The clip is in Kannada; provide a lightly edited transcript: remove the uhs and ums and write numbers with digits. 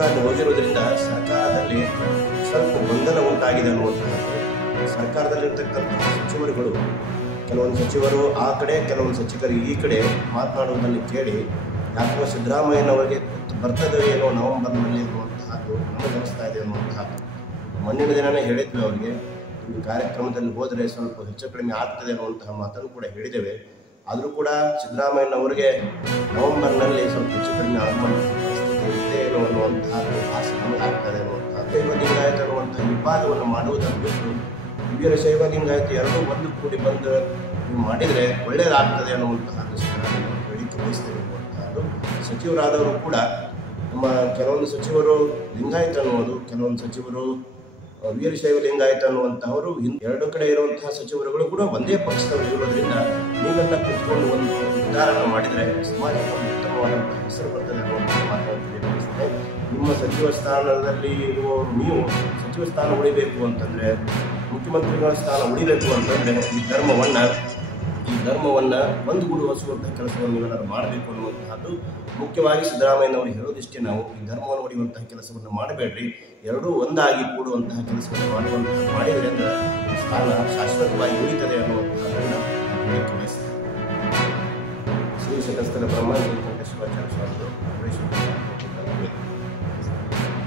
ಕೂಡ ಅಲ್ಲಿ ಹೋಗಿರೋದ್ರಿಂದ ಸರ್ಕಾರದಲ್ಲಿ ಸ್ವಲ್ಪ ಗೊಂದಲ ಉಂಟಾಗಿದೆ ಅನ್ನುವಂಥದ್ದು. ಸರ್ಕಾರದಲ್ಲಿರ್ತಕ್ಕಂಥ ಸಚಿವರುಗಳು, ಕೆಲವೊಂದು ಸಚಿವರು ಆ ಕಡೆ, ಕೆಲವೊಂದು ಸಚಿವರು ಈ ಕಡೆ ಮಾತನಾಡುವುದನ್ನು ಕೇಳಿ ಯಾಕೋ ಸಿದ್ದರಾಮಯ್ಯನವರಿಗೆ ಬರ್ತದೆ ಏನೋ ನವೆಂಬರ್ನಲ್ಲಿ ಅನ್ನುವಂತಹದ್ದು ನಮಗೆ ಅನಿಸ್ತಾ ಇದೆ ಅನ್ನುವಂತಹದ್ದು. ಮೊನ್ನಿನ ದಿನವೇ ಹೇಳಿದ್ವಿ ಅವರಿಗೆ, ಈ ಕಾರ್ಯಕ್ರಮದಲ್ಲಿ ಹೋದರೆ ಸ್ವಲ್ಪ ಹೆಚ್ಚು ಕಡಿಮೆ ಆಗ್ತದೆ ಅನ್ನುವಂತಹ ಮಾತನ್ನು ಕೂಡ ಹೇಳಿದ್ದೇವೆ. ಆದರೂ ಕೂಡ ಸಿದ್ದರಾಮಯ್ಯನವರಿಗೆ ನವೆಂಬರ್ನಲ್ಲಿ ಸ್ವಲ್ಪ ಹೆಚ್ಚು ಕಡಿಮೆ ಆಗುವಂತಹ ಪರಿಸ್ಥಿತಿ ಇದೆ ಏನೋ ಅನ್ನುವಂತಹದ್ದು ಆಸೆ ನಮಗೆ ಆಗ್ತದೆ ಅನ್ನುವಂತಹ ಶೈವ ಲಿಂಗಾಯತ ಅನ್ನುವಂಥ ವಿಭಾಗವನ್ನು ಮಾಡುವುದನ್ನು ಬಿಟ್ಟು ವೀರಶೈವ ಲಿಂಗಾಯತ ಎರಡೂ ಒಂದು ಕೂಡಿ ಬಂದು ಮಾಡಿದರೆ ಒಳ್ಳೆಯದಾಗ್ತದೆ ಅನ್ನುವಂತಹದ್ದು ಹೇಳಿಕೆ ಬಯಸ್ತೇವೆ ಅನ್ನುವಂತಹದ್ದು. ಸಚಿವರಾದವರು ಕೂಡ ನಮ್ಮ ಕೆಲವೊಂದು ಸಚಿವರು ಲಿಂಗಾಯತ ಅನ್ನುವುದು, ಕೆಲವೊಂದು ಸಚಿವರು ವೀರಶೈವ ಲಿಂಗಾಯತ ಅನ್ನುವಂತಹವರು, ಎರಡು ಕಡೆ ಇರುವಂತಹ ಸಚಿವರುಗಳು ಕೂಡ ಒಂದೇ ಪಕ್ಷದವರು ಇರೋದ್ರಿಂದ ನೀವೆಲ್ಲ ಕುತ್ಕೊಂಡು ಒಂದು ನಿರ್ಧಾರವನ್ನು ಮಾಡಿದರೆ ಸಮಾಜಕ್ಕೆ ಒಂದು ಉತ್ತಮವಾದಂತಹ ಹೆಸರು ಬರ್ತದೆ ಅನ್ನುವಂತಹ ಮಾತನ್ನು ತಿಳಿಯಬಯಸ್ತೇನೆ. ನಿಮ್ಮ ಸಚಿವ ಸ್ಥಾನದಲ್ಲಿ ಇರುವವರು ನೀವು ಸಚಿವ ಸ್ಥಾನ ಉಳಿಬೇಕು ಅಂತಂದರೆ, ಮುಖ್ಯಮಂತ್ರಿಗಳ ಸ್ಥಾನ ಉಳಿಬೇಕು ಅಂತಂದರೆ ಈ ಧರ್ಮವನ್ನು ಒಂದುಗೂಡಿಸುವಂಥ ಕೆಲಸವನ್ನು ನೀವೆಲ್ಲರೂ ಮಾಡಬೇಕು ಅನ್ನುವಂತಹದ್ದು ಮುಖ್ಯವಾಗಿ ಸಿದ್ದರಾಮಯ್ಯನವರು ಹೇಳೋದಿಷ್ಟೇ. ನಾವು ಈ ಧರ್ಮವನ್ನು ಒಡೆಯುವಂತಹ ಕೆಲಸವನ್ನು ಮಾಡಬೇಡ್ರಿ, ಎರಡೂ ಒಂದಾಗಿ ಕೂಡುವಂತಹ ಕೆಲಸವನ್ನು ಮಾಡಿದರೆ ಅಂದರೆ ಸ್ಥಾನ ಶಾಶ್ವತವಾಗಿ ಉಳಿತದೆ ಅನ್ನುವಂತಹದ್ದನ್ನು ಹೇಳಕ್ಕೆ ಬಯಸ್ತೇನೆ. ಶ್ರೀ ಶತಸ್ಥಲ ಬ್ರಹ್ಮ